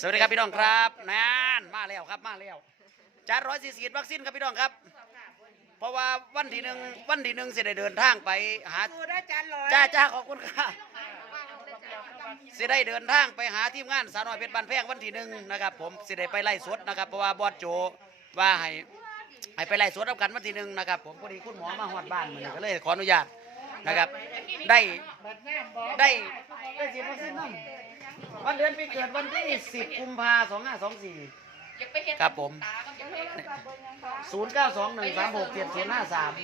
สวัสดีครับพี่น้องครับนานมาแล้วครับมาแล้วจัดร้อยสี่สิบวัคซีนครับพี่น้องครับ เพราะว่าวันที่หนึ่งวันที่หนึ่งสิได้เดินทางไปหาดูได้จันเลยจ้าจ้าขอบคุณค่ะสิได้เดินทางไปหาทีมงานสาวน้อยเพชรบานแพงวันที่หนึ่งนะครับ ผมสิได้ไปไล่สดนะครับเพราะว่าบอสโจว่าให้ให้ไปไล่สดรับกันวันที่หนึ่งนะครับ ผมพอดีคุณหมอมาหอดบ้านเหมือนก็เลยขออนุญาตนะครับ ได้ได้ได้ฉีดวัคซีนนั่น วันเดือนปีเกิดวันที่ 10 กุมภาพันธ์2524ครับผม0 9 2 1 3 6 7 0 5 3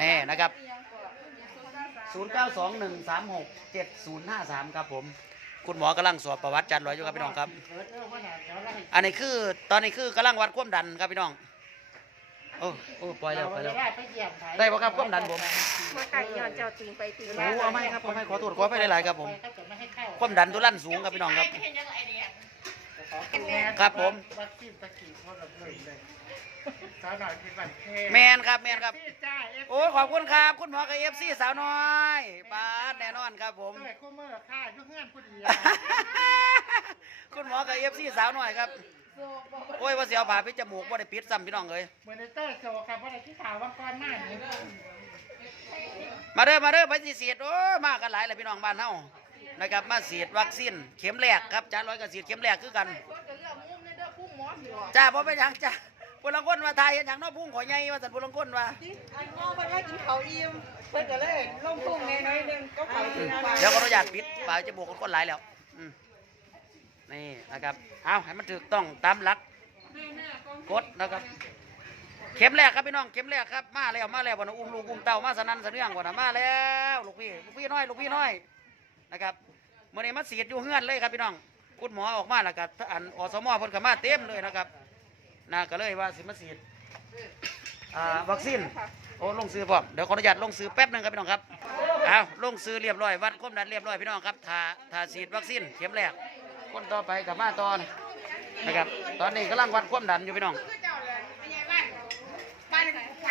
นี่นะครับ0 9 2 1 3 6 7 0 5 3ครับผม คุณหมอกำลังสอบประวัติจันร้อยอยู่ครับพี่น้องครับ อันนี้คือตอนนี้คือกำลังวัดความดันครับพี่น้อง โอ้โอ้ปล่อยแล้วปล่อยแล้ว ได้ป่ะครับความดันผม มาไก่ย้อนเจ้าจริงไปตีโอ้เอาไหมครับเอาไหมขอโทษขอไปหลายๆครับผม ความดันทุลันสูงครับพี่น้องครับ ครับผม วัคซีนตะกี้พ่อระเบิดเลยสาวหน่อยเป็นบันเทแมนครับแมนครับ พี่จ้าเอฟโอ้ขอบคุณครับ คุณหมอกับเอฟซีสาวน้อยปาดแน่นอนครับผม ด้วยคู่มือค่ายุ่งเงื่อนผู้เดียว คุณหมอกับเอฟซีสาวน้อยครับ โอ้ยว่าเสียวผ่าพิษจมูกว่าได้ปิดซ้ำพี่น้องเลยเหมือนในเตอร์โซครับว่าอะไรที่ข่าวว่าก้อนหน้านี้มาเด้อมาเด้อไปสิฉีดโอ้มากันหลายเลยพี่น้องบ้านเฮานะครับมาฉีดวัคซีนเข็มแรกครับจานร้อยกับฉีดเข็มแรกคือกันจ้าเพราะเป็นหยังจ้าพลังคนมาทายเห็นหยังเน้อพุ่งขอใหญ่ว่าสันพลังคนว่า อันงอมันให้กินเขาอิ่มเพิ่นก็เลยลงทุ่งแน่น้อยหนึงก็เขาอิ่มไปเดี๋ยวขออนุญาตปิดป่าจมูกคนหลายแล้วอืม นี่นะครับเอาให้มันถูกต้องตามหลักกฎนะครับ เข็มแรกครับพี่น้องเข็มแรกครับมาแล้วมาแล้ววันอุ้มลูกอุ้มเต่ามาสนันสะเนื่องวันนะมาแล้วลูกพี่ลูกพี่น้อยลูกพี่น้อยนะครับเมื่อนี้มาสีดอยู่เฮือนเลยครับพี่น้องคุณหมอออกมาแล้วก็อันอสมเพิ่นก็มาเต็มเลยนะครับนะก็เลยว่าสิมาสีดอ่าวัคซีนโอ้ลงซื้อพร้อมเดี๋ยวขออนุญาตลงซื้อแป๊บหนึงครับพี่น้องครับเอาลงซื้อเรียบร้อยวัดความดันเรียบร้อยพี่น้องครับทาทาฉีดวัคซีนเข็มแรก คนต่อไปกับมาตอนนะครับ ตอนนี้กำลังวัดความดันอยู่พี่น้อง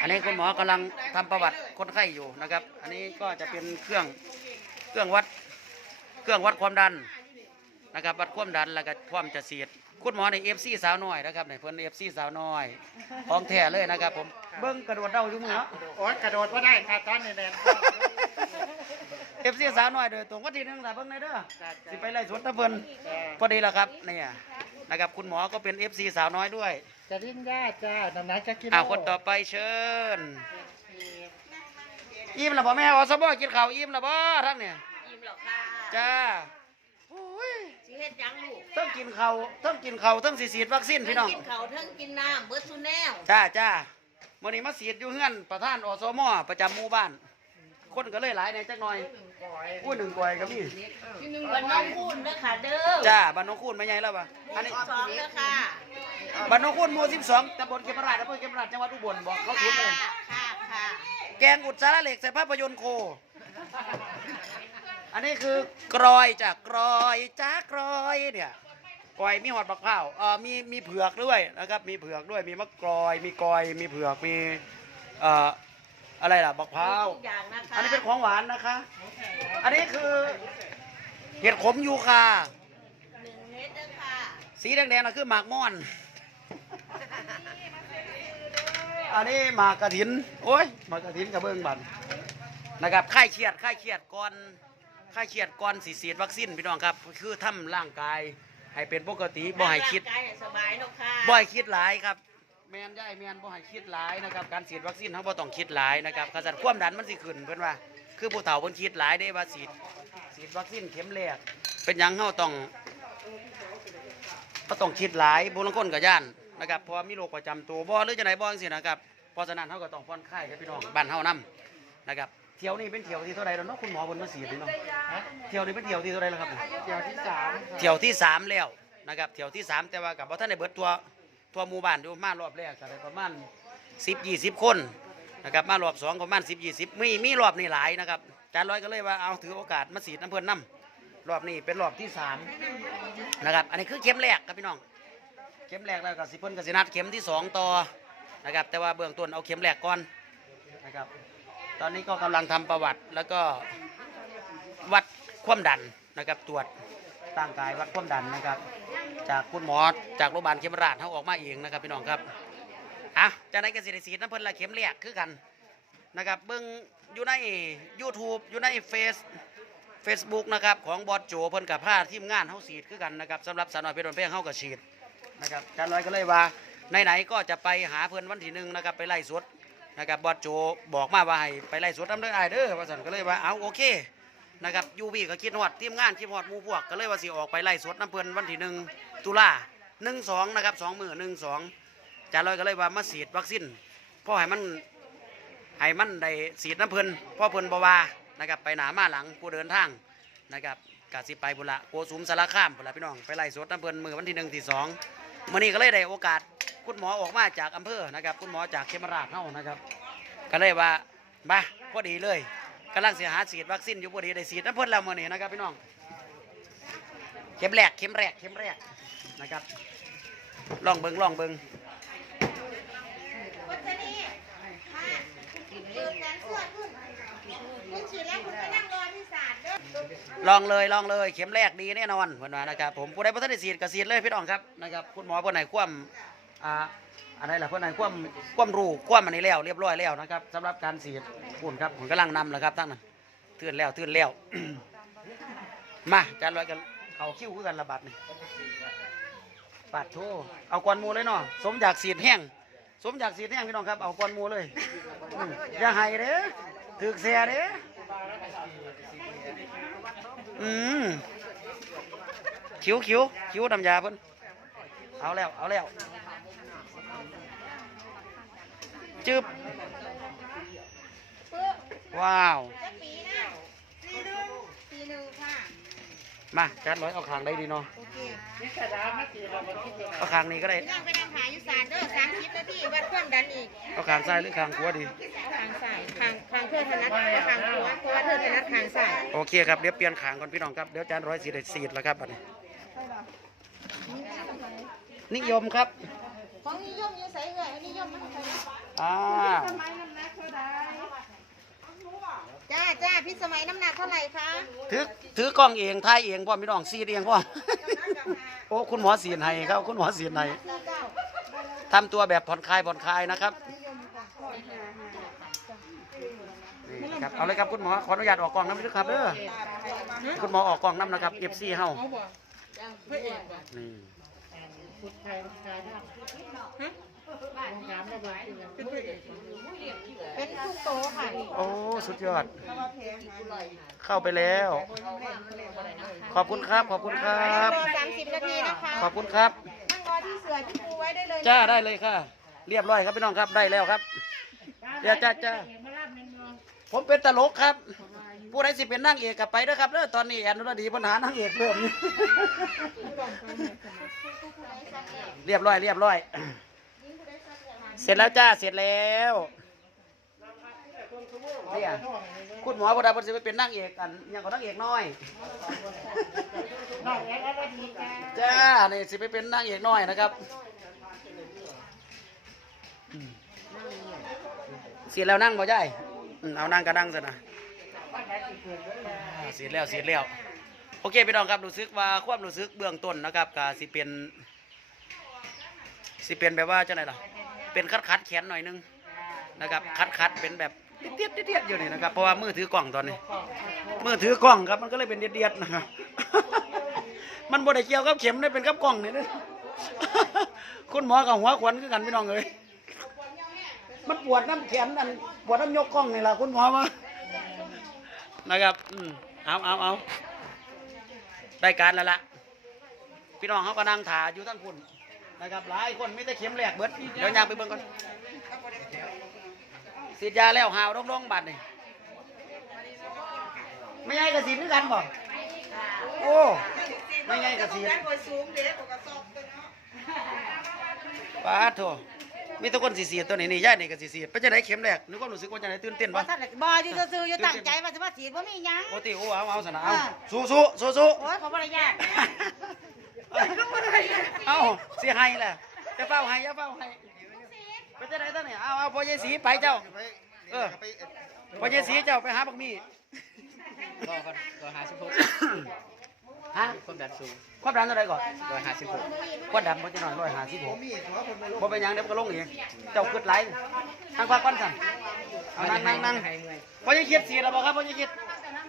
อันนี้คุณหมอกำลังทำประวัติคนไข้อยู่นะครับ อันนี้ก็จะเป็นเครื่องเครื่องวัดเครื่องวัดความดันนะครับวัดความดันแล้วก็ความจะเสียดคุณหมอในเอฟซีสาวน้อยนะครับในเพิ่นเอฟซีสาวน้อยของแท้เลยนะครับผมเบิ้งกระโดดเดาอยู่มือโอ้ยกระโดดว่าได้ค่ะตอนนี้แดนเอ ฟซีสาวน้อยโดยตรงวันที่หนึ่งแต่เบิ้งในเด้อสิไปไล่สวนตะเพิ่นพอดีแล้วครับเนี่ยนะครับคุณหมอก็เป็นเอฟซีสาวน้อยด้วยจะดิ้นยาจ้าน้ำหนักจะกินอ่าคนต่อไปเชิญอิ่มแล้วบ่แม่อสบกินข้าวอิ่มแล้วบ่ทั้งเนี่ยอิ่มหรอกค่ะจ้าโอ้ยสิเฮ็ดหยังลูกต้องกินข้าวต้องกินข้าวต้องสีฉีดวัคซีนพี่น้องกินเขาวเทั้งกินน้ำเบิดซุแนวจ้าจ้าวันนี้มาฉีดอยู่เฮือนประธานอสมประจำหมู่บ้าน คนก็เลยหลายในจักหน่อยอู้หนึ่งกวยก็มีบันน้องพูดเด้อค่ะเด้อจ้าบ้านน้องคูนไม่ใหญ่แล้วปะอันนี้สองเด้อค่ะบ้านน้องคูนหมู่สิบสองตำบลเขมราชอำเภอเขมราชจังหวัดอุบลบอกเขาถูกเลยค่ะค่ะค่ะแกงอุดสาระเหล็กใส่ภาพยนตร์โค อันนี้คือกรอยจากกรอยจ้ากรอยเนี่ยกรอยมีหอดบักเผาวเอ่อมีมีเผือกด้วยนะครับ มีเผือกด้วยมีมะกรอย มีกรอย มีเผือกมีเอ่อ อะไรล่ะบักเผาวทุกอย่างนะคะอันนี้เป็นของหวานนะคะ อันนี้คือเห็ดขมยูคาหนึ่งเม็ดเด้อค่ะสีแดงๆนะคือหมากม่อน อันนี้หมากกระถิน โอ้ยหมากกระถินกระเบื้องบันนะครับค่ายเครียดค่ายเครียดก่อนค่ายเครียดก่อนสีเสียดวัคซีนพี่น้องครับ คือทำร่างกายให้เป็นปกติบ่ให้คิดร่างกายให้สบายเนาะค่ะบ่ให้คิดหลายครับ แมนย่ายแมนบ่ให้คิดหลายนะครับการฉีดวัคซีนเขาบ่ต้องคิดหลายนะครับขจัดความดันมันสิขึ้นเพิ่นว่า คือผู้เฒ่าเพิ่นคิดหลายได้ว่าฉีดฉีดวัคซีนเข็มแรกเป็นหยังเฮาต้องก็ต้องคิดหลายผู้ลางคนก็ย่านนะครับเพราะว่ามีโรคประจำตัวบ่หรือจังไดบ่จังซี่นะครับเพราะฉะนั้นเฮาก็ต้องผ่อนคลายกับพี่น้องบ้านเฮานํนะครับเที่ยวนี้เป็นเที่ยวที่เท่าใดแล้วเนาะคุณหมอเพิ่นมาฉีดนี่เนาะเที่ยวนี้เป็นเที่ยวที่เท่าใดแล้วครับ เดี๋ยวที่สามเที่ยวที่สามแล้วนะครับเที่ยวที่สามแต่ว่ากับบ่ท่านได้เบิดตัว ตัวหมู่บ้านอยู่มารอบแรกก็ได้ประมาณสิบยี่สิบคนนะครับมารอบสองประมาณสิบยี่สิบมีมีรอบนี้หลายนะครับอาจารย์ร้อยก็เลยว่าเอาถือโอกาสมาสีดน้ำเพื่อนน้ำรอบนี้เป็นรอบที่สามนะครับอันนี้คือเข็มแรกครับพี่น้อง เข็มแรกแล้วก็สิเพิ่นก็สินัดเข็มที่สองต่อนะครับแต่ว่าเบื้องต้นเอาเข็มแรกก่อนนะครับตอนนี้ก็กำลังทำประวัติแล้วก็วัดความดันนะครับตรวจ ตั้งกายวัดความดันนะครับ จากคุณหมอจากโรงพยาบาลเขมราชเขาออกมาเองนะครับพี่น้องครับอะจากนั้นก็สิได้ฉีน้ำเพิ่นละเข็มแรกคือกันนะครับเบิ่งอยู่ใน YouTube อยู่ในเฟซ Facebook นะครับของบอสโจเพิ่นกับผ้าทีมงานเฮาฉีดคือกันนะครับสำหรับสาวน้อยเพชรบนแพงเฮาก็ฉีดนะครับอาจารลอยก็เลยว่าไหนๆก็จะไปหาเพิ่นวันที่หนึ่งนะครับไปไล่สดนะครับบอสโจบอกมาว่าให้ไปไล่สดน้ำเด้ออ้ายเด้อว่าซั่นก็เลยว่าเอาโอเค นะครับยูบีก็คิดฮอดทีมงานคิดฮอดหมูพวกก็เลยว่าสิออกไปไล่สดน้ำเพลินวันที่หนึ่งตุลาหนึ่งสองนะครับสองมือหนึ่งสองอาจาลอยก็เลยว่ามาฉีดวัคซีนพราะให้มันให้มันได้สีดน้ำเพลินพ่อเพลินบวานะครับไปหนามาหลังผู้เดินทางนะครับกาสิไปบุนละโกสุมสารคามบุนละพี่น้องไปไล่สดน้ำเพลินมือวันที่หนึ่งที่สองมื่อนี้ก็เลยได้โอกาสคุณหมอออกมาจากอำเภอนะครับคุณหมอจากเขมราชเฮานะครับ ก็เลยว่ามาพอดีเลย กำลังเสียหาฉีดวัคซีนอยู่พอดีได้ฉีดน้ำเพิ่นแล้วมื่อนี้นะครับพี่น้อง เข็มแรกเข็มแรกเข็มแรกนะครับลองเบิงลองเบิงวัชนีมาเปิดแสงเสื้อขึ้นคุณฉีดแล้วคุณไปนั่งรอที่ศาลองเลยลองเลยเข็มแรกดีแน่นอนเพื่อนว่านะครับผมผู้ใดบ่ทันได้ฉีดก็ฉีดเลยพี่น้องครับนะครับคุณหมอเพิ่นให้ความอ่า อะไรล่ะเพิ่อนให้ความความรู้ความอันนี้แล้วเรียบร้อยแล้วนะครับสำหรับการฉีดคุณครับผมกำลังนำแล้วครับทั้งนั้นตื่นแล้วตื่นแล้ว มาจานลอยกันเขาคิ้วกันระบาดนี่ปาดโทเอากวนมูเลยเนาะสมอยากฉีดแห้งสมอยากฉีดแห้งพี่น้องครับเอากวนมูเลยอย่าให้เด้อถึกเสียเด้ออืมคิ้วคิ้วคิ้วดำยาเพิ่นเอาแล้วเอาแล้ว จึบปึ๊บว้าว จะปีนะปีหนึ่งปีหนึ่งค่ะ มาจัดร้อยเอาคางได้ดีเนาะโอเคเอาคางนี้ก็ได้ย่างไปนั่งขายอยู่ศาลเด้อสามสิบนาทีวัดความดันอีกเอาคางซ้ายหรือคางขวาดี ทางซ้ายทางทางเพื่อถนัดทางขวาเพราะว่าเธอถนัดทางซ้ายโอเคครับเดี๋ยวเปลี่ยนคางก่อนพี่น้องครับเดี๋ยวจานร้อยสีได้สีดแล้วครับบัดนี้นิยมครับ ของนิยมอยู่ใส่เอ่ยนิยมมันใส่ อ่าจ้าจ้าพี่สมัยน้ำหนักเท่าไหร่คะถือถือกล้องเองถ่ายเองพ่อมพี่น้องสีดเองพ่อมโอ้คุณหมอสีนให้ครับคุณหมอสีนให้สี่เก้าทำตัวแบบผ่อนคลายผ่อนคลายนะครับนี่ครับเอาเลยครับคุณหมอขออนุญาตออกกล้องน้ำด้วยครับเด้อคุณหมอออกกล้องน้ำนะครับ FC เฮานี่ เป็นทุกโตค่ะโอ้สุดยอด เข้าไปแล้ว ขอบคุณครับขอบคุณครับรอสามสิบนาทีนะคะขอบคุณครับนั่งรอที่เสือที่ปูไว้ได้เลยจ้าได้เลยค่ะ เรียบร้อยครับพี่น้องครับได้แล้วครับเดี๋ยวจ้าจ้าผมเป็นตลกครับ ผู้ใดสิเป็นนางเอกกับไปเด้อครับเด้อตอนนี้แอนนุรดีปัญหานางเอกเพิ่มเรียบร้อยเรียบร้อย เสร็จแล้วจ้า เสร็จแล้ว เนี่ย คุณหมอพอดาพอสิไปเป็นนางเอกกันยังของนางเอกน้อย จ้านี่สิไปเป็นนางเอกน้อยนะครับ เสร็จแล้วนั่งบ่ได้อืมเอานั่งก็นั่งซะนะเสร็จแล้วเสร็จแล้ว โอเคพี่น้องครับรู้สึกว่าความรู้สึกเบื้องต้นนะครับก็สิเป็นสิเป็นแบบว่าจะไหนล่ะ เป็นคัดคัดๆแขนหน่อยนึงนะครับคัดคัดๆเป็นแบบเดียดๆเดียดๆอยู่นี่นะครับเพราะว่ามือถือกล่องตอนนี้ มือถือกล่องครับมันก็เลยเป็นเดียดๆนะครับมันบ่ได้เกี่ยวกับเข็มได้เป็นกับกล่องนี่เด้อคุณหมอกับหัวขวัญคือกันพี่น้องเลยมันปวดน้ำแขนอันปวดน้ำยกกล้องนี่ล่ะคุณหมอมานะครับอืมเอาเอาเอาได้การแล้วล่ะพี่น้องเขาก็นั่งถ่าอยู่ทั้งคุณ นะครับหลายคนมีแต่เข็มแหลกเบิดเดี๋ยวยางไปเบิ่งก่อนฉีดยาแล้วหาวร้องๆบัดนี่ไม่ใช่กระสีด้วยกันบ่โอ้ไม่ใช่กระสีสูงเด็กกว่าสอบตัวเนาะป้าดโถมีแทุกคนสีสีดตัวนี้นี่ย่านี่ก็สีสีดเป็นจะไหนเข็มแรกนึกว่ารู้สึกว่าจะไหนตื่นเต้นบ่ปะทันบ่อยู่ซื่อๆอยู่ตั้งใจว่าจะมาฉีดบ่มีหยังโอ้ติโอ้เอาเอาสนะเอาสู้สู้สู้สู้โอ้ยขอบ่ได้ยาก เอาเสียให้แหละจะเฝ้าให้จะเฝ้าให้เป็นจะไหนตั้งเนี่ยเอาเอาพอยายสีไปเจ้า เออพอยายสีเจ้าไปหาบักมี่ก็ก็ก็หาสิบหกฮะความดันสูงความดันเท่าไหร่ก่อนร้อยห้าสิบหกความดันมันจะน้อยร้อยห้าสิบหกมีหัวคนมาลงพอไปหยังเดี๋ยวมันก็ลงเองเจ้าขึ้นไหลทางภาคก้อนสั่นเอานั่งนั่งนั่งพอยังคิดสีแล้วบ่ครับพอยังคิด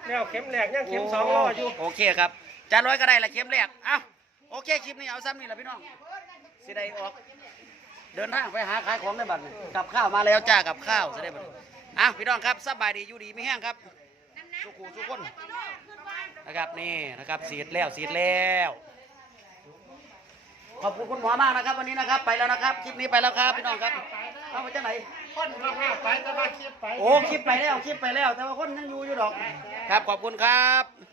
แล้วเข็มแรกยังเข็มสองรออยู่โอเคครับจานร้อยก็ได้ละเข็มแรกเอ้า โอเคคลิปนี้เอาซ้ำนี่แหละพี่น้องสิได้ออก เดินทางไปหาขายของได้บัดนี้กับข้าวมาแล้วจ้ากับข้าวจะได้บัดนี้อ้าวพี่น้องครับสบายดีอยู่ดีไม่แห้งครับสุขูสุขคนนะครับนี่นะครับสีดแล้วสีดแล้วขอบคุณคุณหมอมากนะครับ วันนี้นะครับไปแล้วนะครับคลิปนี้ไปแล้วครับพี่น้องครับเอาไปจากไหนคนมาห้าไปแต่ว่าคิดไปโอ้คลิปไปแล้วคลิปไปแล้ว แต่ว่าคนยังอยู่อยู่ดอก ครับขอบคุณครับ